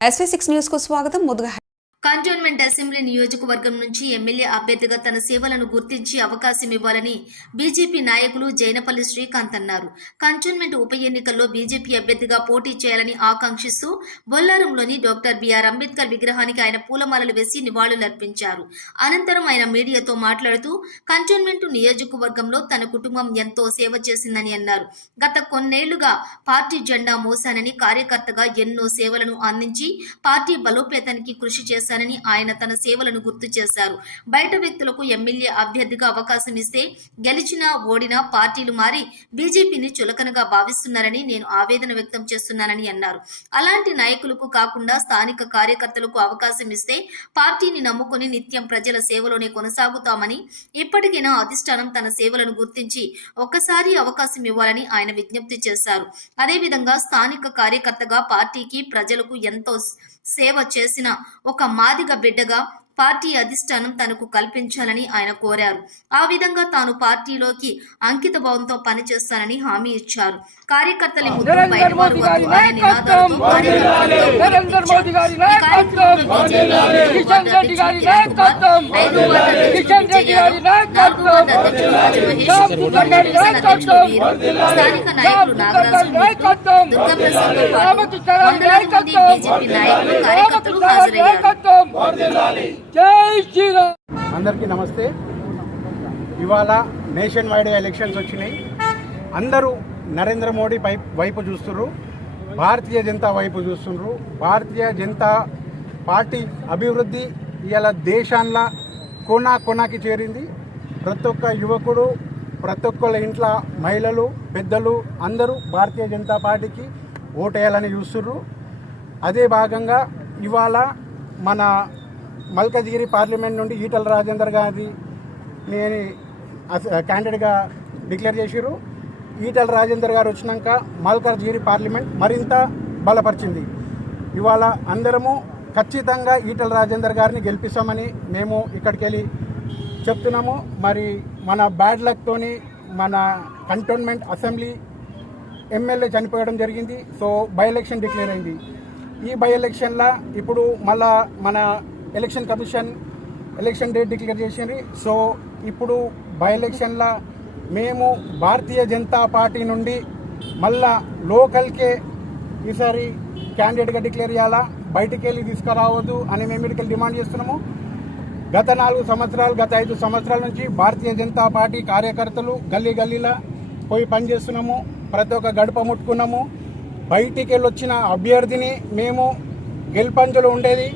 SV6 news కు స్వాగతం. ముందుగా కంటోన్మెంట్ అసెంబ్లీ నియోజకవర్గం నుంచి ఎమ్మెల్యే అభ్యర్థిగా తన సేవలను గుర్తించి అవకాశం ఇవ్వాలని బీజేపీ నాయకులు జైనపల్లి శ్రీకాంత్ అన్నారు. కంటోన్మెంట్ ఉప ఎన్నికల్లో బీజేపీ అభ్యర్థిగా పోటీ చేయాలని ఆకాంక్షిస్తూ బొల్లారంలోని డాక్టర్ బిఆర్ అంబేద్కర్ విగ్రహానికి ఆయన పూలమాలలు వేసి నివాళులర్పించారు. అనంతరం ఆయన మీడియాతో మాట్లాడుతూ కంటోన్మెంట్ నియోజకవర్గంలో తన కుటుంబం ఎంతో సేవ చేసిందని అన్నారు. గత కొన్నేళ్లుగా పార్టీ జెండా మోసానని, కార్యకర్తగా ఎన్నో సేవలను అందించి పార్టీ బలోపేతానికి కృషి చేశారు. ఆయన తన సేవలను గుర్తు చేశారు. బయట వ్యక్తులకు ఎమ్మెల్యే అభ్యర్థిగా అవకాశం ఇస్తే గెలిచినా ఓడినా పార్టీలు మారి బీజేపీని చులకనగా భావిస్తున్నారని నేను ఆవేదన వ్యక్తం చేస్తున్నానని అన్నారు. అలాంటి నాయకులకు కాకుండా స్థానిక కార్యకర్తలకు అవకాశం ఇస్తే పార్టీని నమ్ముకుని నిత్యం ప్రజల సేవలోనే కొనసాగుతామని, ఇప్పటికైనా అధిష్టానం తన సేవలను గుర్తించి ఒక్కసారి అవకాశం ఇవ్వాలని ఆయన విజ్ఞప్తి చేశారు. అదేవిధంగా స్థానిక కార్యకర్తగా పార్టీకి ప్రజలకు ఎంతో సేవ చేసిన ఒక మాదిగ బిడ్డగా పార్టీ అధిష్టానం తనకు కల్పించాలని ఆయన కోరారు. ఆ విధంగా తాను పార్టీలోకి అంకిత భావంతో పనిచేస్తానని హామీ ఇచ్చారు. కార్యకర్తలు స్థానిక నాయకులు నాగరాజు, దుర్గాప్రసాద్, బీజేపీ నాయకులు, కార్యకర్తలు హాజరయ్యారు. అందరికీ నమస్తే. ఇవాళ నేషన్ వైడ్ ఎలక్షన్స్ వచ్చినాయి. అందరూ నరేంద్ర మోడీ వైపు చూస్తున్నారు, భారతీయ జనతా వైపు చూస్తున్నారు. భారతీయ జనతా పార్టీ అభివృద్ధి ఇవాళ దేశాల్లో కొనాకి చేరింది. ప్రతి ఒక్క యువకుడు, ప్రతి ఒక్కళ్ళ ఇంట్లో మహిళలు, పెద్దలు అందరూ భారతీయ జనతా పార్టీకి ఓటేయాలని చూస్తున్నారు. అదే భాగంగా ఇవాళ మన మల్కజ్గిరి పార్లమెంట్ నుండి ఈటల రాజేందర్ గారి నేను క్యాండిడేట్గా డిక్లేర్ చేసిర్రు. ఈటల రాజేందర్ గారు వచ్చినాక మల్కజ్గిరి పార్లమెంట్ మరింత బలపరిచింది. ఇవాళ అందరము ఖచ్చితంగా ఈటల రాజేందర్ గారిని గెలిపిస్తామని మేము ఇక్కడికి వెళ్ళి చెప్తున్నాము. మరి మన బ్యాడ్ లక్తోని మన కంటోన్మెంట్ అసెంబ్లీ ఎమ్మెల్యే చనిపోవడం జరిగింది. సో బై ఎలక్షన్ డిక్లేర్ అయింది. ఈ బై ఎలక్షన్లో ఇప్పుడు మళ్ళా మన election commission election date declare చేసింది. సో ఇప్పుడు బై ఎలక్షన్లో మేము భారతీయ జనతా పార్టీ నుండి మళ్ళా లోకల్కే ఈసారి క్యాండిడేట్గా డిక్లేర్ చేయాలా, బయటికి వెళ్ళి తీసుకురావద్దు అని మేము ఇక్కడికి డిమాండ్ చేస్తున్నాము. గత 5 సంవత్సరాల నుంచి భారతీయ జనతా పార్టీ కార్యకర్తలు గల్లీ గల్లీలా పోయి పనిచేస్తున్నాము. ప్రతి ఒక్క గడప ముట్టుకున్నాము. బయటికి వెళ్ళి వచ్చిన అభ్యర్థిని మేము గెలుపంచులు ఉండేది.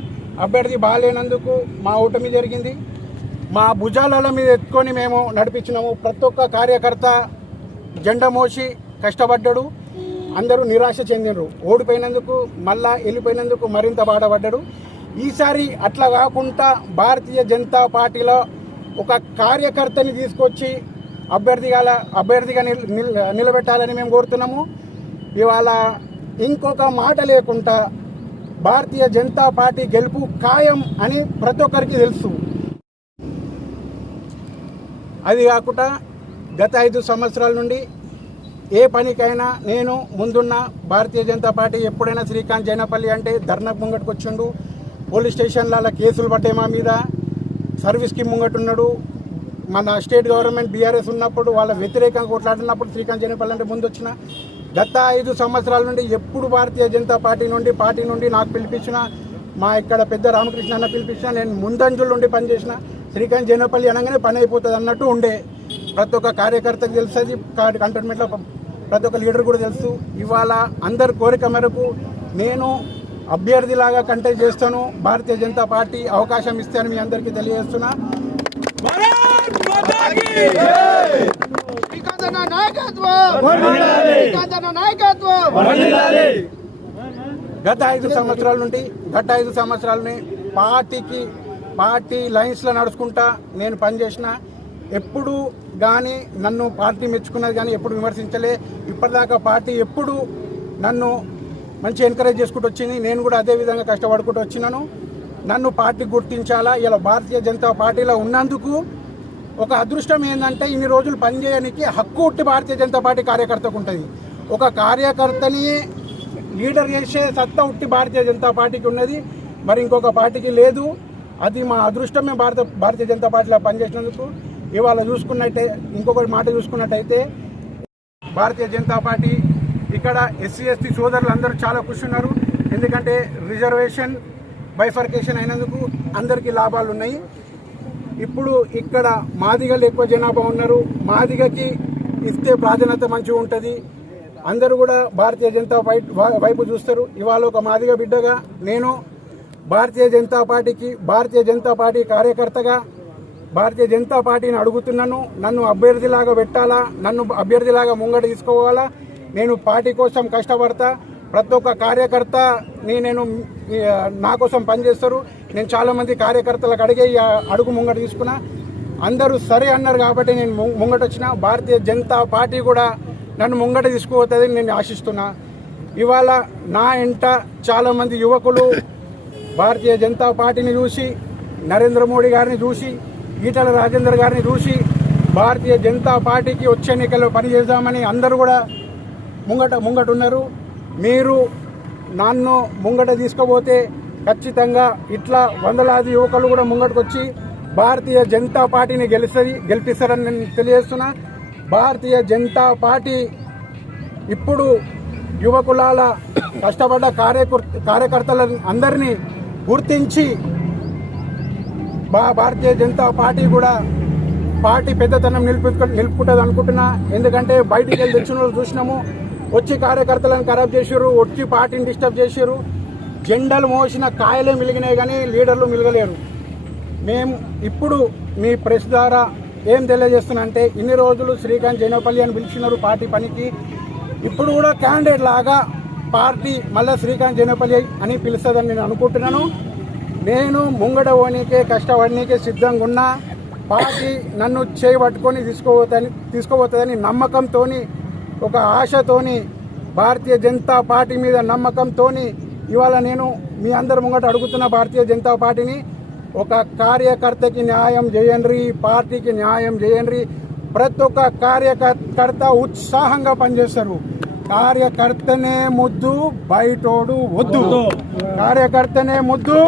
అభ్యర్థి బాగాలేనందుకు మా ఓటమి జరిగింది. మా భుజాల మీద ఎత్తుకొని మేము నడిపించినాము. ప్రతి ఒక్క కార్యకర్త జెండా మోసి కష్టపడ్డాడు. అందరూ నిరాశ చెందినరు. ఓడిపోయినందుకు, మళ్ళా వెళ్ళిపోయినందుకు మరింత బాధపడ్డాడు. ఈసారి అట్లా కాకుండా భారతీయ జనతా పార్టీలో ఒక కార్యకర్తని తీసుకొచ్చి అభ్యర్థిగా నిలబెట్టాలని మేము కోరుతున్నాము. ఇవాళ ఇంకొక మాట లేకుండా భారతీయ జనతా పార్టీ గెలుపు ఖాయం అని ప్రతి ఒక్కరికి తెలుసు. అది కాకుండా గత 5 సంవత్సరాల నుండి ఏ పనికైనా నేను ముందున్న భారతీయ జనతా పార్టీ ఎప్పుడైనా శ్రీకాంత్ జైనపల్లి అంటే ధర్నా ముంగట్టుకు వచ్చిండు. పోలీస్ స్టేషన్ల కేసులు పడ్డాయి మా మీద. సర్వీస్కి ముంగట్టున్నాడు. మన స్టేట్ గవర్నమెంట్ బీఆర్ఎస్ ఉన్నప్పుడు వాళ్ళ వ్యతిరేకంగా కొట్లాడినప్పుడు శ్రీకాంత్ జైనపల్లి అంటే ముందు వచ్చిన. గత 5 సంవత్సరాల నుండి ఎప్పుడు భారతీయ జనతా పార్టీ నుండి నాకు పిలిపించిన, మా ఇక్కడ పెద్ద రామకృష్ణ అన్న పిలిపించిన, నేను ముందంజుల నుండి పనిచేసిన. శ్రీకాంత్ జైనపల్లి అనగానే పని అయిపోతుంది అన్నట్టు ఉండే. ప్రతి ఒక్క కార్యకర్తకు తెలుస్తుంది, కంటోన్మెంట్లో ప్రతి ఒక్క లీడర్ కూడా తెలుసు. ఇవాళ అందరి కోరిక మేరకు నేను అభ్యర్థిలాగా కంటెస్ట్ చేస్తాను. భారతీయ జనతా పార్టీ అవకాశం ఇస్తే అని మీ అందరికీ తెలియజేస్తున్నా. గత 5 సంవత్సరాల నుండి పార్టీ లైన్స్లో నడుచుకుంటా నేను పనిచేసిన. ఎప్పుడు కానీ నన్ను పార్టీ మెచ్చుకున్నది కానీ ఎప్పుడు విమర్శించలే. ఇప్పటిదాకా పార్టీ ఎప్పుడు నన్ను మంచి ఎంకరేజ్ చేసుకుంటూ వచ్చింది. నేను కూడా అదే విధంగా కష్టపడుకుంటూ వచ్చినాను. నన్ను పార్టీ గుర్తించాలా. ఇలా భారతీయ జనతా పార్టీలో ఉన్నందుకు ఒక అదృష్టం ఏంటంటే ఇన్ని రోజులు పనిచేయడానికి హక్కు ఉట్టి భారతీయ జనతా పార్టీ కార్యకర్తకు ఉంటుంది. ఒక కార్యకర్తని లీడర్ చేసే సత్తా ఉట్టి భారతీయ జనతా పార్టీకి ఉన్నది, మరి ఇంకొక పార్టీకి లేదు. అది మా అదృష్టం. మేము భారతీయ జనతా పార్టీలో పనిచేసినందుకు. ఇవాళ చూసుకున్నట్టే ఇంకొక మాట చూసుకున్నట్టయితే భారతీయ జనతా పార్టీ ఇక్కడ ఎస్సీ ఎస్టీ సోదరులు అందరూ చాలా ఖుషి ఉన్నారు. ఎందుకంటే రిజర్వేషన్ బైఫర్కేషన్ అయినందుకు అందరికీ లాభాలు ఉన్నాయి. ఇప్పుడు ఇక్కడ మాదిగలు ఎక్కువ జనాభా ఉన్నారు. మాదిగకి ఇస్తే ప్రాధాన్యత మంచిగా ఉంటుంది. అందరూ కూడా భారతీయ జనతా వైపు చూస్తారు. ఇవాళ ఒక మాదిగ బిడ్డగా నేను భారతీయ జనతా పార్టీ కార్యకర్తగా భారతీయ జనతా పార్టీని అడుగుతున్నాను. నన్ను అభ్యర్థిలాగా పెట్టాలా, నన్ను అభ్యర్థిలాగా ముంగట తీసుకోవాలా. నేను పార్టీ కోసం కష్టపడతా. ప్రతి ఒక్క కార్యకర్తని నా కోసం పనిచేస్తారు. నేను చాలామంది కార్యకర్తలకు అడిగే అడుగు ముంగట తీసుకున్నా. అందరూ సరే అన్నారు కాబట్టి నేను ముంగట వచ్చిన. భారతీయ జనతా పార్టీ కూడా నన్ను ముంగట తీసుకుపోతుందని నేను ఆశిస్తున్నా. ఇవాళ నా ఎంట చాలామంది యువకులు భారతీయ జనతా పార్టీని చూసి, నరేంద్ర మోడీ గారిని చూసి, ఈటల రాజేందర్ గారిని చూసి భారతీయ జనతా పార్టీకి వచ్చే ఎన్నికల్లో పనిచేద్దామని అందరూ కూడా ముంగట ఉన్నారు. మీరు నన్ను ముంగట తీసుకుపోతే ఖచ్చితంగా ఇట్లా వందలాది యువకులు కూడా ముంగటకు వచ్చి భారతీయ జనతా పార్టీని గెలిపిస్తారని నేను తెలియజేస్తున్నా. భారతీయ జనతా పార్టీ ఇప్పుడు యువకులాల కష్టపడ్డ కార్యకర్తల అందరినీ గుర్తించి భారతీయ జనతా పార్టీ కూడా పార్టీ పెద్దతనం నిలుపుకుంటుంది అనుకుంటున్నా. ఎందుకంటే బయటికి వెళ్ళి తెచ్చిన వాళ్ళు చూసినాము. వచ్చి కార్యకర్తలను ఖరాబ్ చేశారు, వచ్చి పార్టీని డిస్టర్బ్ చేశారు. జెండాలు మోసిన కాయలే మిలిగినాయి కానీ లీడర్లు మిలగలేరు. మేము ఇప్పుడు మీ ప్రెస్ ద్వారా ఏం తెలియజేస్తున్నా అంటే, ఇన్ని రోజులు శ్రీకాంత్ జైనపల్లి అని పిలిచినారు పార్టీ పనికి. ఇప్పుడు కూడా క్యాండిడేట్ లాగా పార్టీ మళ్ళీ శ్రీకాంత్ జైనపల్లి అని పిలుస్తుందని నేను అనుకుంటున్నాను. నేను ముంగడ పోనీకే కష్టపడనీకే సిద్ధంగా ఉన్నా. పార్టీ నన్ను చేయబట్టుకొని తీసుకోబోతుందని నమ్మకంతో, ఒక ఆశతోని, భారతీయ జనతా పార్టీ మీద నమ్మకంతో ఇవాళ నేను మీ అందరి ముంగట అడుగుతున్న భారతీయ జనతా పార్టీని, ఒక కార్యకర్తకి న్యాయం చేయండి, పార్టీకి న్యాయం చేయండి. ప్రతి ఒక్క కార్యకర్త ఉత్సాహంగా పనిచేస్తారు. కార్యకర్తనే ముద్దు, బయటోడు వద్దు. కార్యకర్తనే ముద్దు,